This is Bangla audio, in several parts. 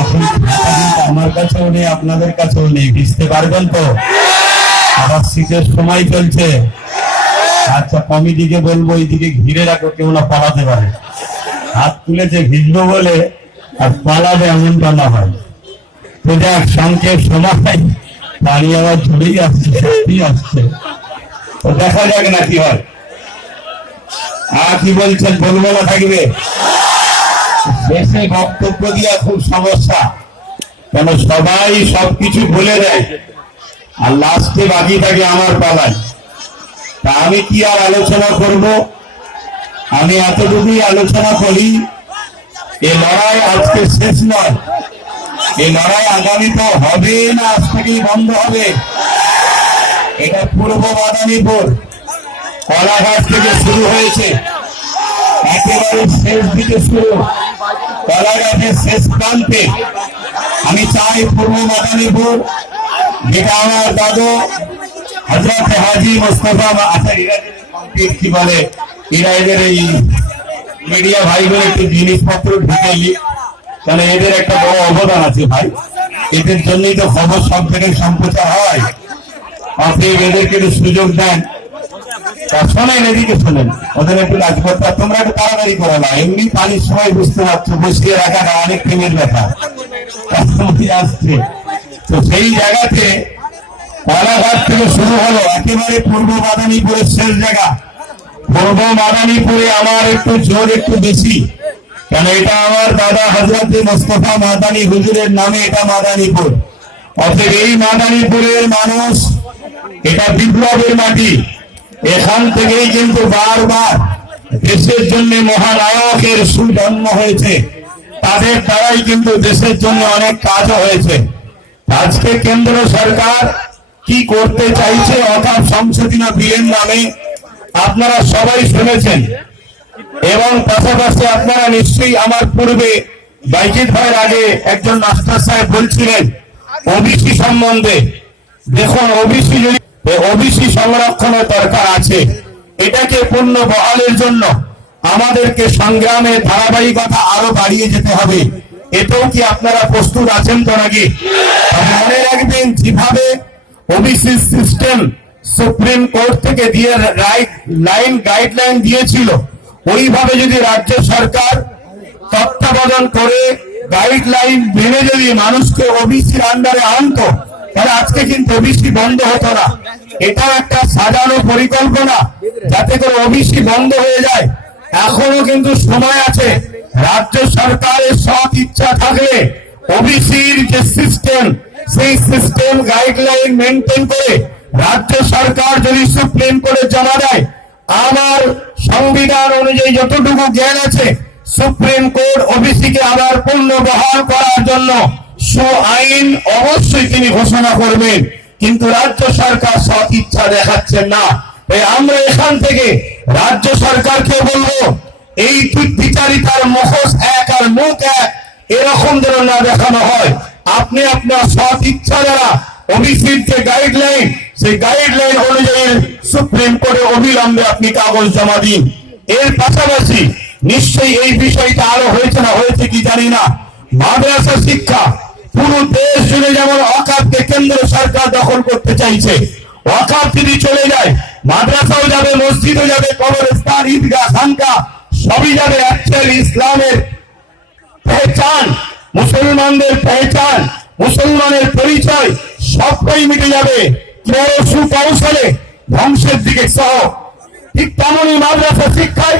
এখন আমার কাছেও নেই, আপনাদের কাছেও নেই, ভিজতে পারবেন তো? আবার শীতের সময় চলছে। আচ্ছা, কমিটিকে বলবো এইদিকে ঘিরে রাখো, কেউ না পালাতে পারে। হাত তুলেছে ভিজবো বলে আর পালাবে এমনটা না হয়। তো যাক, সংক্ষেপ সময়, পানি আবার ঝরেই আসছে, সত্যি আসছে। তো দেখা যাক না কি হয়। আর কি বলছেন, বলবো না থাকবে? শেষে বক্তব্য দিয়া খুব সমস্যা, কেন সবাই সবকিছু বলে দেয় আর লাস্টে বাকি থাকে আমার পালায়। তা আমি কি আর আলোচনা করব? আমি এতটুকুই আলোচনা করি, এই লড়াই আজকে শেষ নয়, এই লড়াই আগামীতে হবে না, আজ থেকেই বন্ধ হবে। এটা পূর্ব মাদারীপুর কলাঘাট থেকে শুরু হয়েছে, একেবারে শেষ দিকে শুরু, কলাঘাটের শেষ প্রান্তে। আমি চাই পূর্ব মাদারীপুর, যেটা আমার দাদু হযরত হাজী মোস্তফা, কি বলে এরা, এদের এই মিডিয়া ভাইদের একটু জিনিসপত্র ঢুকাইলি, কেন এদের একটা বড় অবদান আছে ভাই, এদের জন্যই তো খবর সব থেকে সম্প্রচার হয়। আপনি এদেরকে একটু সুযোগ দেন। শোনেন, এদিকে শোনেন, ওদের একটু রাজপথটা তোমরা একটু তাড়াতাড়ি করে না, এমনি পানির সময় বুঝতে পারছো বসিয়ে রাখাটা অনেক প্রেমের ব্যাপার আসছে। তো সেই জায়গাতে কলাঘাট থেকে শুরু হলো, একেবারে পূর্ব মাদারীপুরের শেষ জায়গা। পূর্ব মাদারীপুরে আমার একটু জোর একটু বেশি, কেন এটা আমার দাদা হযরত মোস্তফা মাদানী হুজুরের নামে এটা মাদারীপুর। অতএব এই মাদারীপুরের মানুষ, এটা বিপ্লবের মাটি। এখান থেকেই কিন্তু বারবার দেশের জন্য মহানায়কের সুজন্ম হয়েছে, তাদের দ্বারাই কিন্তু দেশের জন্য অনেক কাজও হয়েছে। আজকে কেন্দ্র সরকার কি করতে চাইছে অর্থাৎ সংশোধনী বিলের নামে, আপনারা সবাই শুনেছেন। এবং পাশাপাশি আপনারা নিশ্চয়ই আমার পূর্বে বাইজিদ ভাইয়ের আগে একজন মাস্টার সাহেব বলছিলেন ওবিসি সম্বন্ধে। দেখুন, ওবিসি যদি ওবিসি সংরক্ষণের দরকার আছে, এটাকে পূর্ণ বহালের জন্য আমাদেরকে সংগ্রামের ধারাবাহিকতা আরো বাড়িয়ে যেতে হবে। এতেও কি আপনারা প্রস্তুত আছেন তো নাকি? মনে রাখবেন, যেভাবে ওবিসি সিস্টেম সুপ্রিম কোর্ট থেকে দিয়ে গাইডলাইন দিয়েছিল, ওইভাবে যদি রাজ্য সরকার তত্ত্বাবধান করে গাইডলাইন মেনে যদি মানুষকে ওবিসির আন্ডারে আনতো, তাহলে আজকে কিন্তু ওবিসি বন্ধ হতো না। এটাও একটা সাজানো পরিকল্পনা, যাতে করে ওবিসি বন্ধ হয়ে যায়। এখনো কিন্তু সময় আছে। রাজ্য সরকারের সৎ ইচ্ছা থাকলে ওবিসির যে সিস্টেম, সেই সিস্টেম গাইডলাইন মেনটেন করে রাজ্য সরকার যদি সুপ্রিম কোর্টে জমা দেয়, আমার সংবিধান অনুযায়ী যতটুকু জ্ঞান আছে, সুপ্রিম কোর্ট ওবিসিকে আবার পূর্ণ বহাল করার জন্য আইন অবশ্যই তিনি ঘোষণা করবেন। কিন্তু রাজ্য সরকার সৎ ইচ্ছা দেখাচ্ছেন না। আমরা এখান থেকে রাজ্য সরকারকে বলবো, এই বিচারিতার মুখোশ এক আর মুখ এক, এরকম যেন না দেখানো হয়। আপনি আপনার সৎ ইচ্ছা দ্বারা ওবিসির যে গাইডলাইন, সেই গাইডলাইন অনুযায়ী সুপ্রিম কোর্টে অবিলম্বে আপনি কাগজ জমা দিন। এর পাশাপাশি নিশ্চয়ই এই বিষয়টা আরো হয়েছে না হয়েছে কি জানি না, মাদ্রাসা শিক্ষা পুরো দেশ জুড়ে যেমন ওয়াকফকে কেন্দ্র সরকার দখল করতে চাইছে, ওয়াকফ যদি চলে যায়, মাদ্রাসাও যাবে, মসজিদও যাবে, কবরস্থান, ঈদগাহ, খানকা সবই যাবে। অ্যাকচুয়াল ইসলামের পেহচান, মুসলমানদের পেহচান, মুসলমানের পরিচয় সবটাই মিটে যাবে বড় সুকৌশলে ধ্বংসের দিকে সহ। ঠিক তেমনই মাদ্রাসা শিক্ষায়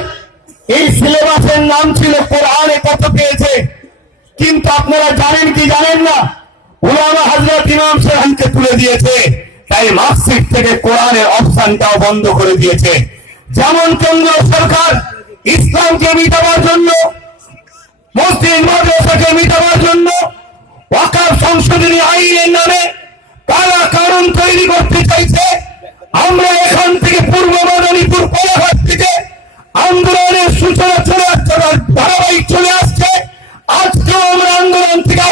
এই সিলেবাসের নাম ছিল কোরআনে কত পেয়েছে, কিন্তু আপনারা জানেন কি জানেন না, উলামা হযরত ইমাম সাহেবকে তুলে দিয়েছে। তাই মার্কশিট থেকে কোরআনের অপশনটাও বন্ধ করে দিয়েছে। যেমন কেন্দ্র সরকার ইসলামকে মিটাবার জন্য, মসজিদ মাদ্রাসাকে মিটাবার জন্য ওয়াকফ সংশোধনী আইনের নামে কালা কানুন তৈরি করতে চাইছে। আমরা এখান থেকে পূর্ব মাদারীপুর কলাঘাট থেকে আন্দোলনের সূচনা চলে আসছে, ধারাবাহিক চলে আসছে। আজকেও আমরা আন্দোলন থেকে